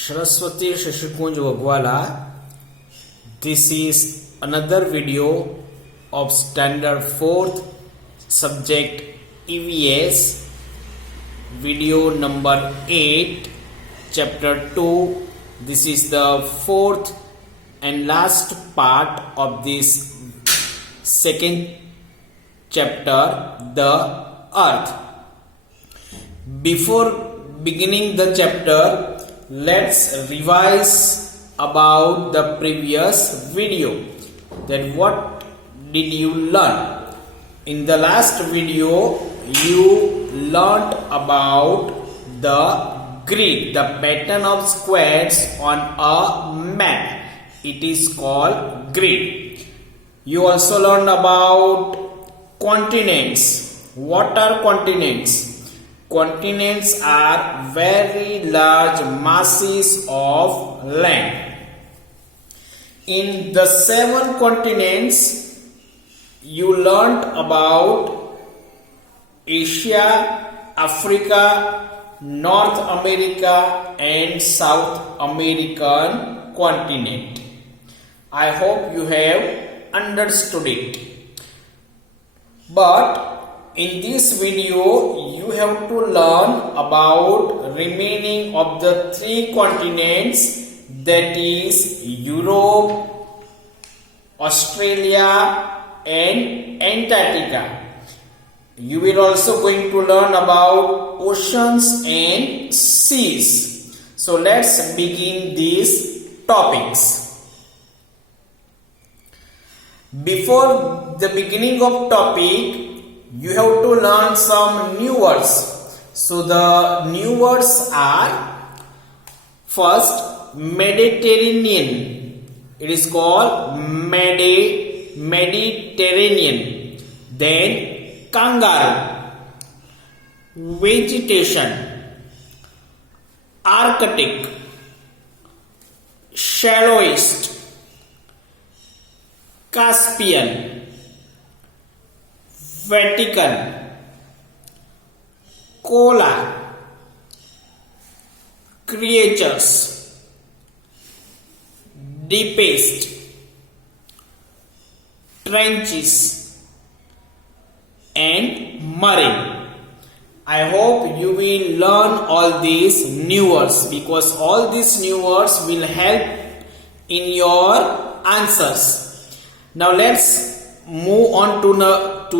Saraswati Shashikunj Wagwala. This is another video of standard 4th subject EVS, video number 8, chapter 2. This is the fourth and last part of this second chapter, the earth. Before beginning the chapter, let's revise about the previous video. That what did you learn? In the last video, you learned about the grid, the pattern of squares on a map. It is called grid. You also learned about continents. What are continents? Continents are very large masses of land. In the 7 continents, you learned about Asia, Africa, North America and South American continent. I hope you have understood it. But in this video, you have to learn about remaining of the 3 continents, that is Europe, Australia and Antarctica. You will also going to learn about oceans and seas. So let's begin these topics. Before the beginning of topic, you have to learn some new words. So the new words are, first, Mediterranean. It is called Mediterranean. Then kangaroo, vegetation, Arctic, shallowest, Caspian, Vatican, cola, creatures, deepest, trenches and marine. I hope you will learn all these new words, because all these new words will help in your answers. Now let's move on to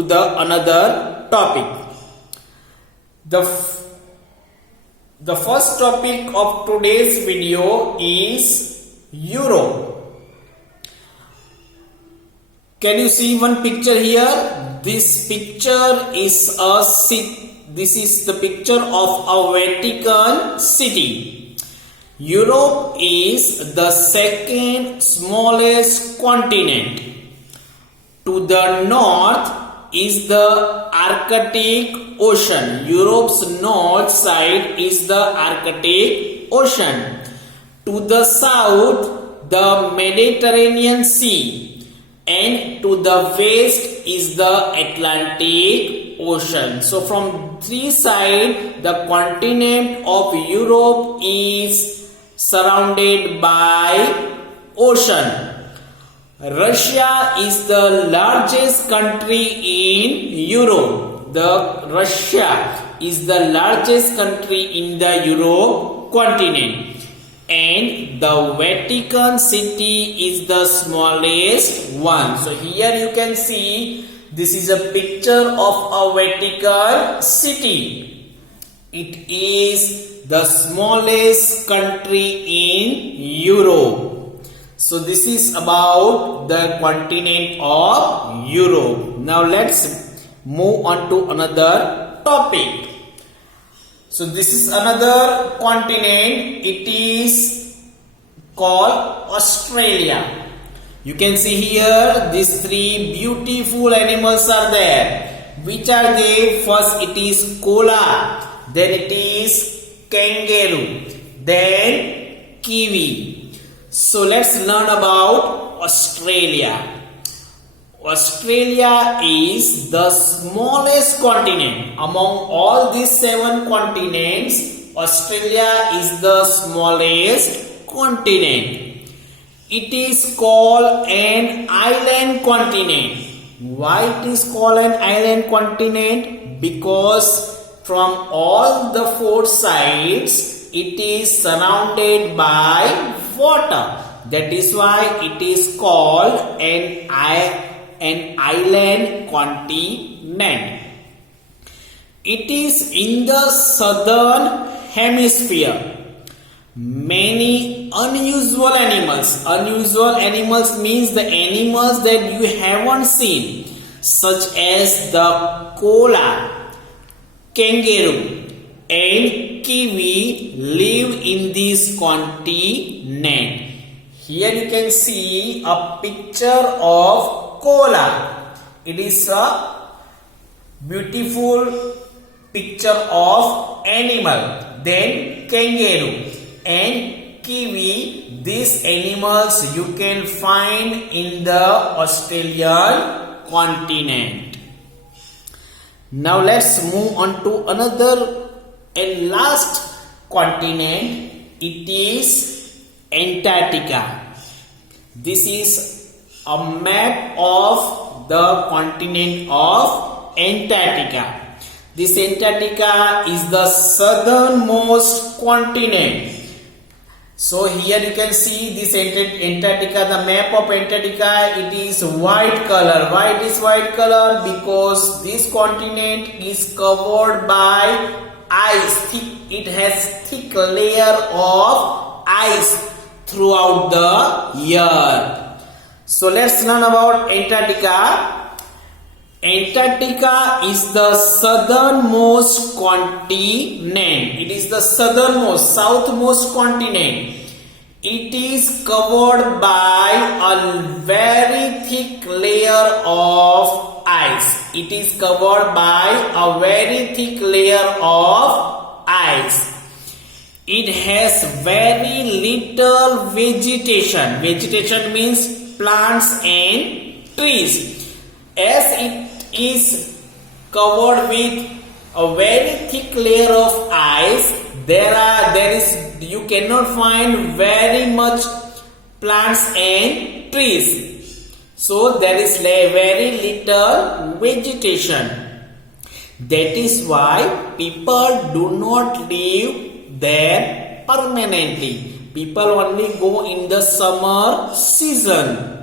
the another topic. The first topic of today's video is Europe. Can you see one picture here? This picture is this is the picture of a Vatican City. Europe is the second smallest continent. To the north is the Arctic Ocean. Europe's north side is the Arctic Ocean. To the south, the Mediterranean Sea. And to the west is the Atlantic Ocean. So from 3 sides, the continent of Europe is surrounded by ocean. Russia is the largest country in Europe. Russia is the largest country in the Europe continent. And the Vatican City is the smallest one. So here you can see, this is a picture of a Vatican City. It is the smallest country in Europe. So this is about the continent of Europe. Now let's move on to another topic. So this is another continent. It is called Australia. You can see here these 3 beautiful animals are there. Which are they? First it is koala, then it is kangaroo, then kiwi. So let's learn about Australia. Australia is the smallest continent. Among all these 7 continents, Australia is the smallest continent. It is called an island continent. Why it is called an island continent? Because from all the four sides it is surrounded by water. That is why it is called an island continent. It is in the southern hemisphere. Many unusual animals means the animals that you haven't seen, such as the koala, kangaroo and kiwi live in this continent. Here you can see a picture of koala. It is a beautiful picture of animal. Then kangaroo and kiwi, these animals you can find in the Australian continent. Now let's move on to another and last continent. It is Antarctica. This is a map of the continent of Antarctica. This Antarctica is the southernmost continent. So here you can see this Antarctica, the map of Antarctica, it is white color. Why it is white color? Because this continent is covered by ice. It has thick layer of ice throughout the year. So let's learn about Antarctica. Antarctica is the southernmost continent. It is the southmost continent. It is covered by a very thick layer of ice. It is covered by a very thick layer of ice. It has very little vegetation. Vegetation means plants and trees. As it is covered with a very thick layer of ice, you cannot find very much plants and trees. So there is very little vegetation. That is why people do not live there permanently. People only go in the summer season.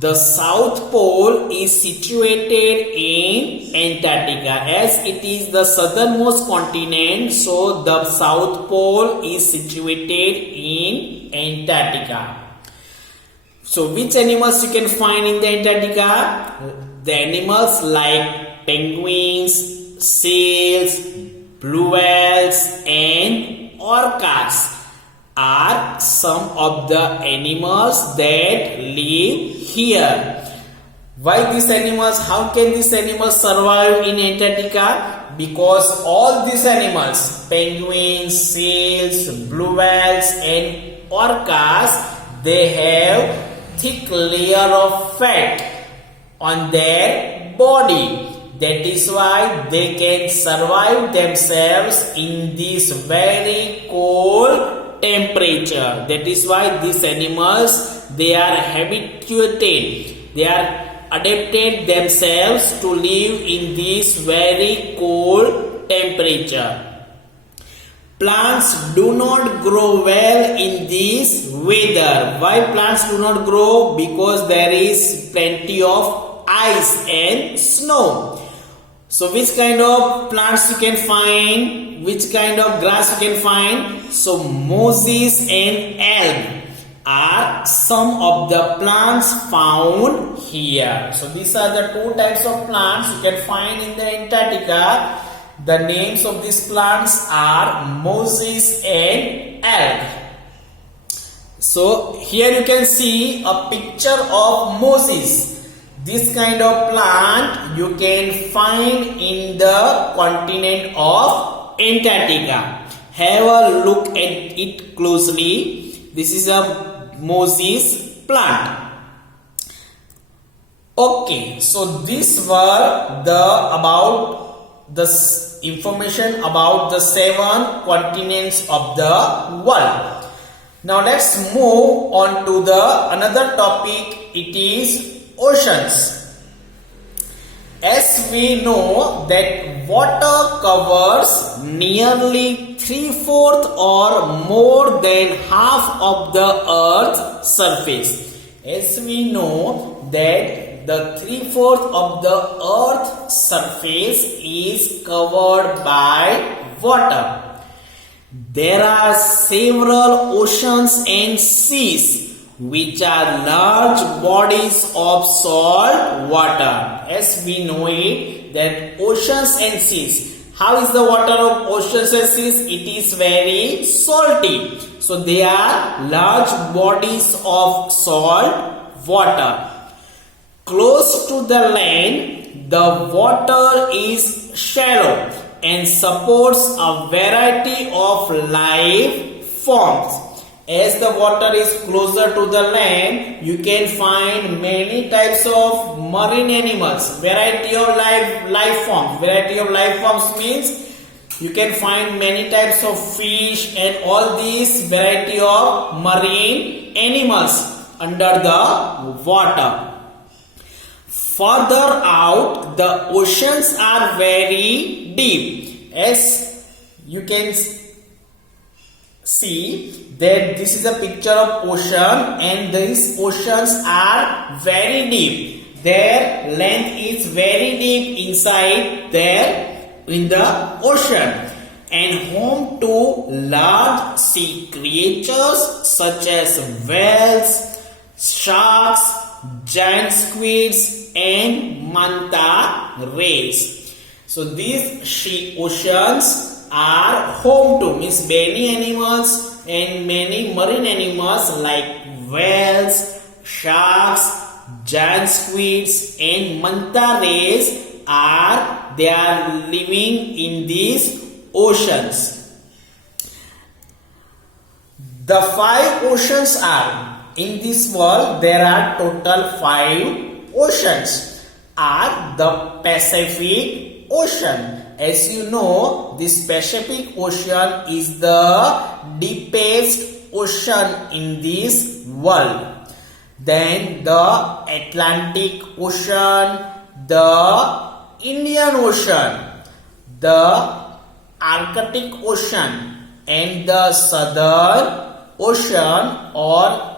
The South Pole is situated in Antarctica. As it is the southernmost continent, so the South Pole is situated in Antarctica. So which animals you can find in the Antarctica? The animals like penguins, seals, blue whales and orcas are some of the animals that live here. Why these animals? How can these animals survive in Antarctica? Because all these animals, penguins, seals, blue whales and orcas, they have thick layer of fat on their body. That is why they can survive themselves in this very cold temperature. That is why these animals, they are habituated, they are adapted themselves to live in this very cold temperature. Plants do not grow well in this weather. Why plants do not grow? Because there is plenty of ice and snow. So which kind of plants you can find? Which kind of grass you can find? So mosses and elm are some of the plants found here. So these are the two types of plants you can find in the Antarctica. The names of these plants are mosses and elm. So here you can see a picture of mosses. This kind of plant you can find in the continent of Antarctica. Have a look at it closely. This is a mosses plant. Okay, so these were about the information about the 7 continents of the world. Now let's move on to the another topic. It is oceans. As we know that water covers nearly 3/4 or more than half of the earth's surface. As we know that the 3/4 of the earth's surface is covered by water. There are several oceans and seas which are large bodies of salt water. As we know it, that oceans and seas. How is the water of oceans and seas? It is very salty. So they are large bodies of salt water. Close to the land, the water is shallow and supports a variety of life forms. As the water is closer to the land, you can find many types of marine animals, variety of life forms. Variety of life forms means you can find many types of fish and all these variety of marine animals under the water. Further out, the oceans are very deep. As you can see that this is a picture of ocean, and these oceans are very deep. Their length is very deep inside there in the ocean, and home to large sea creatures such as whales, sharks, giant squids and manta rays. So these sea oceans are home to means many animals and many marine animals like whales, sharks, giant squids and manta rays are living in these oceans. The 5 oceans are in this world. There are total 5 oceans. Are the Pacific Ocean. As you know, this Pacific Ocean is the deepest ocean in this world. Then the Atlantic Ocean, the Indian Ocean, the Arctic Ocean and the Southern Ocean or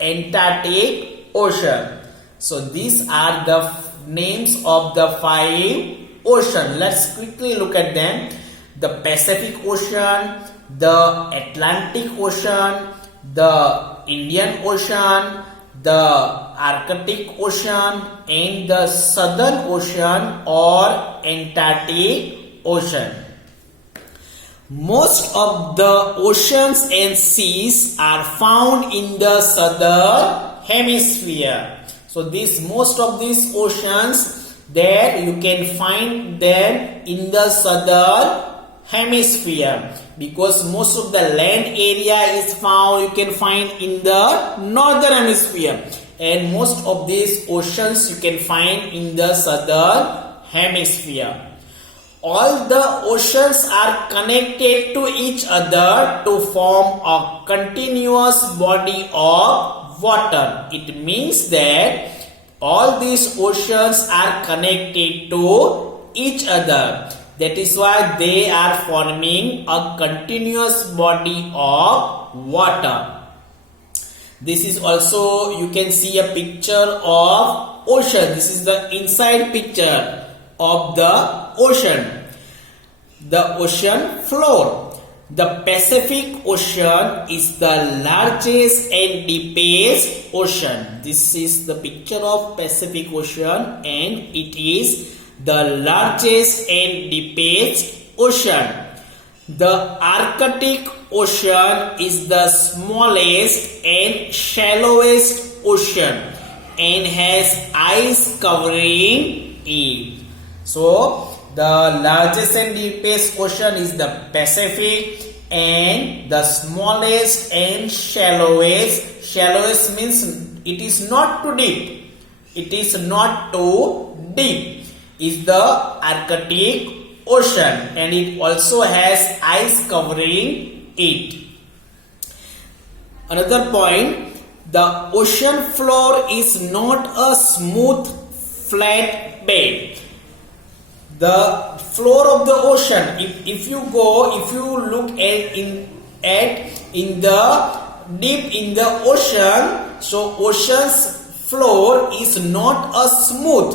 Antarctic Ocean. So these are the names of the 5 oceans. Let's quickly look at them. The Pacific Ocean, the Atlantic Ocean, the Indian Ocean, the Arctic Ocean and the Southern Ocean or Antarctic Ocean. Most of the oceans and seas are found in the southern hemisphere. So most of these oceans there you can find them in the southern hemisphere, because most of the land area is found you can find in the northern hemisphere, and most of these oceans you can find in the southern hemisphere. All the oceans are connected to each other to form a continuous body of water. It means that all these oceans are connected to each other. That is why they are forming a continuous body of water. This is also, you can see a picture of ocean. This is the inside picture of the ocean. The ocean floor. The Pacific Ocean is the largest and deepest ocean. This is the picture of Pacific Ocean and it is the largest and deepest ocean. The Arctic Ocean is the smallest and shallowest ocean and has ice covering it. So the largest and deepest ocean is the Pacific, and the smallest and shallowest. Shallowest means it is not too deep. It is not too deep. Is the Arctic ocean, and it also has ice covering it. Another point, the ocean floor is not a smooth flat bed. The floor of the ocean, if you look in the deep in the ocean, so ocean's floor is not a smooth.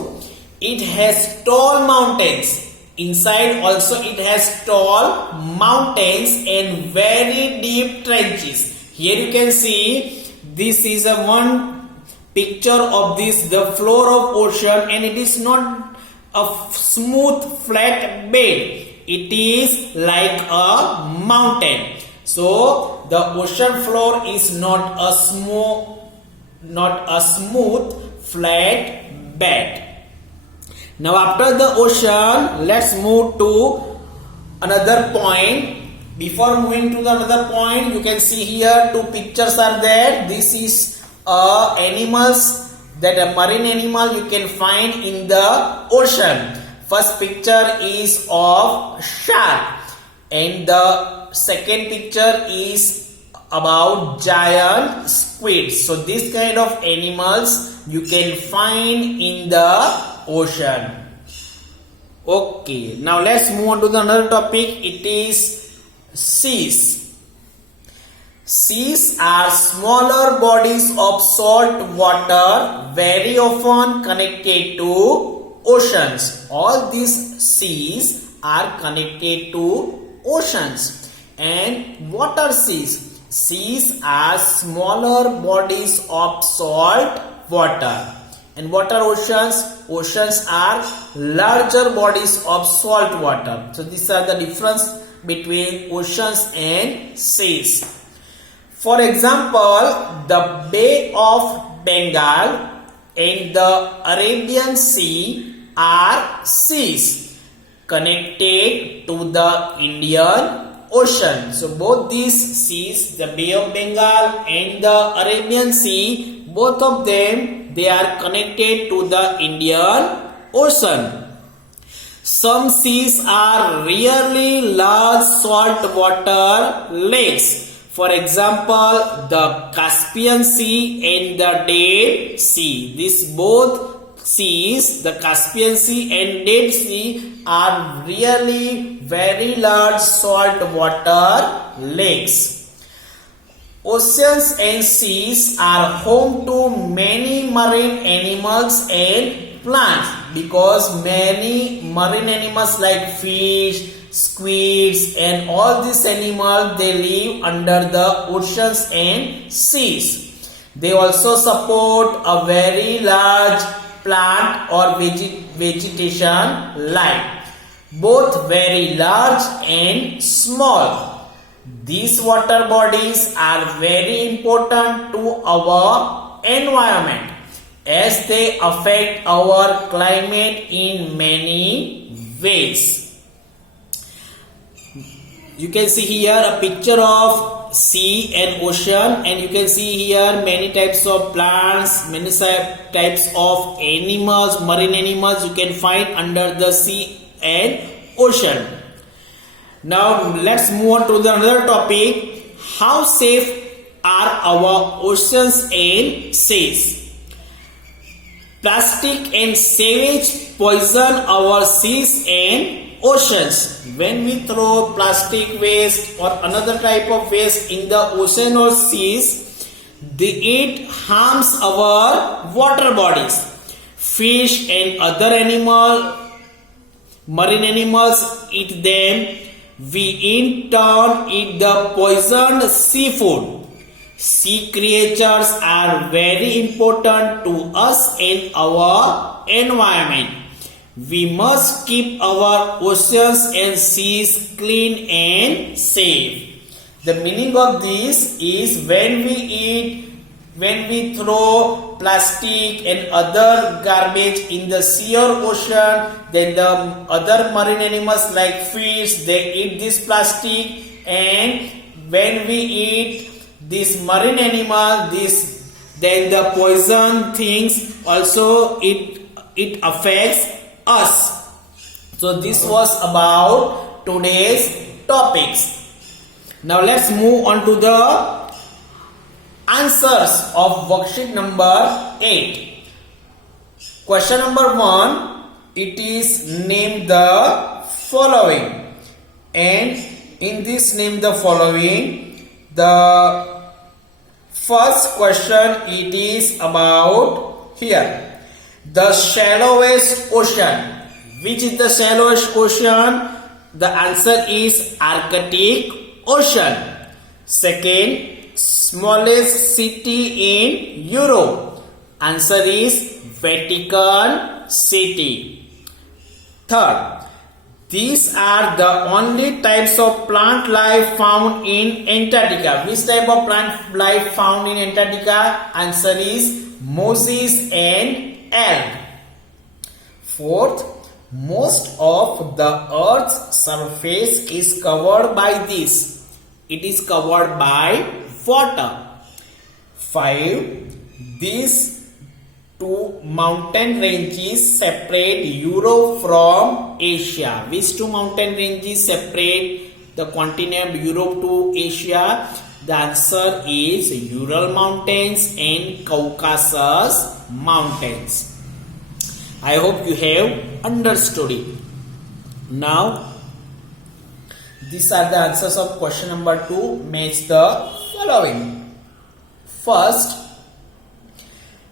It has tall mountains. Inside also it has tall mountains and very deep trenches. Here you can see this is a one picture of the floor of ocean, and it is not a smooth flat bed. It is like a mountain. So the ocean floor is not a smooth flat bed. Now after the ocean, let's move to another point. Before moving to the another point, you can see here two pictures are there. This is animals, that a marine animal you can find in the ocean. First picture is of shark, and the second picture is about giant squid. So this kind of animals you can find in the ocean. Okay, now let's move on to the another topic. It is seas. Seas are smaller bodies of salt water, very often connected to oceans. All these seas are connected to oceans. And what are seas? Seas are smaller bodies of salt water. And what are oceans? Oceans are larger bodies of salt water. So these are the difference between oceans and seas. For example, the Bay of Bengal and the Arabian Sea are seas connected to the Indian Ocean. So both these seas, the Bay of Bengal and the Arabian Sea, both of them, they are connected to the Indian Ocean. Some seas are really large saltwater lakes. For example, the Caspian Sea and the Dead Sea. These both seas, the Caspian Sea and Dead Sea, are really very large saltwater lakes. Oceans and seas are home to many marine animals and plants, because many marine animals like fish, squids and all these animals, they live under the oceans and seas. They also support a very large plant or vegetation life, both very large and small. These water bodies are very important to our environment, as they affect our climate in many ways. You can see here a picture of sea and ocean, and you can see here many types of plants, many types of animals, marine animals you can find under the sea and ocean. Now let's move on to the another topic. How safe are our oceans and seas? Plastic and sewage poison our seas and oceans. When we throw plastic waste or another type of waste in the ocean or seas, it harms our water bodies. Fish and other marine animals eat them. We in turn eat the poisoned seafood. Sea creatures are very important to us and our environment. We must keep our oceans and seas clean and safe. The meaning of this is when we throw plastic and other garbage in the sea or ocean, then the other marine animals like fish, they eat this plastic, and when we eat this marine animal, then the poison things also it affects us. So this was about today's topics. Now let's move on to the answers of worksheet number 8. Question number 1, it is name the following, and in this name the following, the first question it is about here, the shallowest ocean. Which is the shallowest ocean? The answer is Arctic Ocean. Second, smallest city in Europe. Answer is Vatican City. Third, these are the only types of plant life found in Antarctica. Which type of plant life found in Antarctica? Answer is mosses and algae. Fourth, most of the Earth's surface is covered by this. It is covered by water. 5. These two mountain ranges separate Europe from Asia. Which two mountain ranges separate the continent of Europe to Asia? The answer is Ural Mountains and Caucasus Mountains. I hope you have understood it. Now, these are the answers of question number 2. Match the following. First,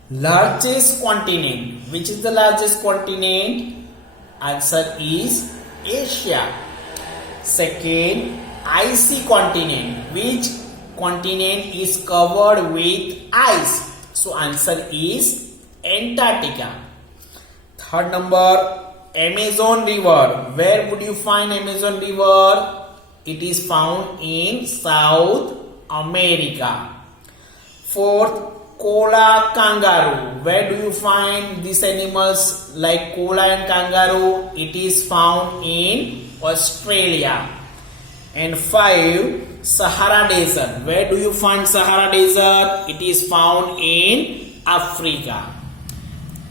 largest continent. Which is the largest continent? Answer is Asia. Second, icy continent. Which continent is covered with ice? So, answer is Antarctica. Third number, Amazon River. Where would you find Amazon River? It is found in South America. Fourth, koala kangaroo. Where do you find these animals like koala and kangaroo? It is found in Australia. And 5, Sahara Desert. Where do you find Sahara Desert? It is found in Africa.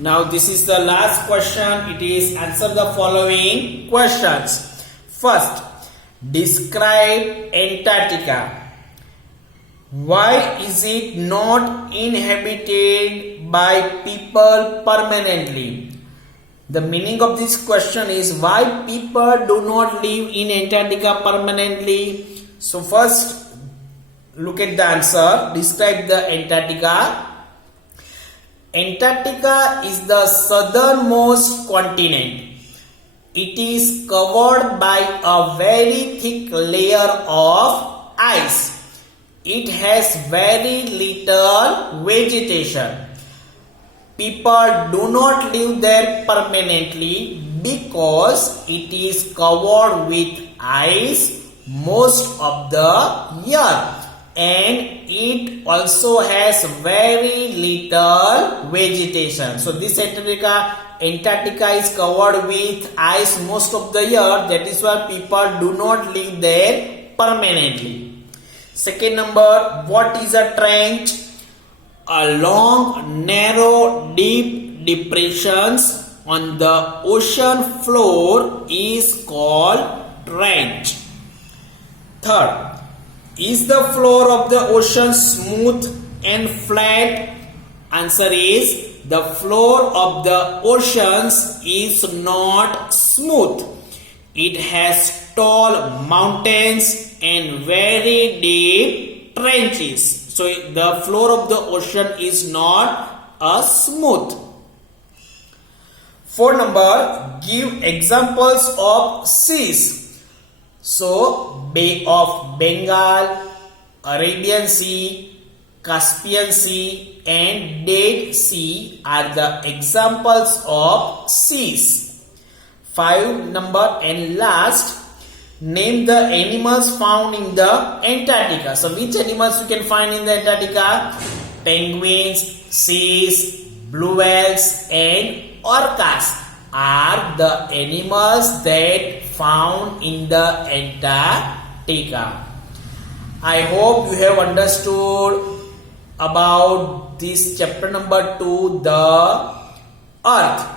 Now this is the last question. It is answer the following questions. First, describe Antarctica. Why is it not inhabited by people permanently? The meaning of this question is why people do not live in Antarctica permanently. So first, look at the answer. Describe the Antarctica. Antarctica is the southernmost continent. It is covered by a very thick layer of ice. It has very little vegetation. People do not live there permanently because it is covered with ice most of the year. And it also has very little vegetation. So this Antarctica is covered with ice most of the year. That is why people do not live there permanently. Second number, what is a trench? A long, narrow, deep depressions on the ocean floor is called trench. Third, is the floor of the ocean smooth and flat? Answer is the floor of the oceans is not smooth. It has tall mountains and very deep trenches. So the floor of the ocean is not smooth. Fourth number, give examples of seas. So Bay of Bengal, Arabian Sea, Caspian Sea and Dead Sea are the examples of seas. 5 number and last, name the animals found in the Antarctica. So which animals you can find in the Antarctica? Penguins, seals, blue whales and orcas are the animals that found in the Antarctica. I hope you have understood about this chapter number 2, the Earth,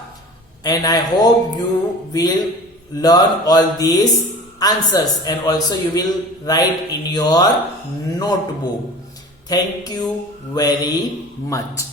and I hope you will learn all these answers and also you will write in your notebook. Thank you very much.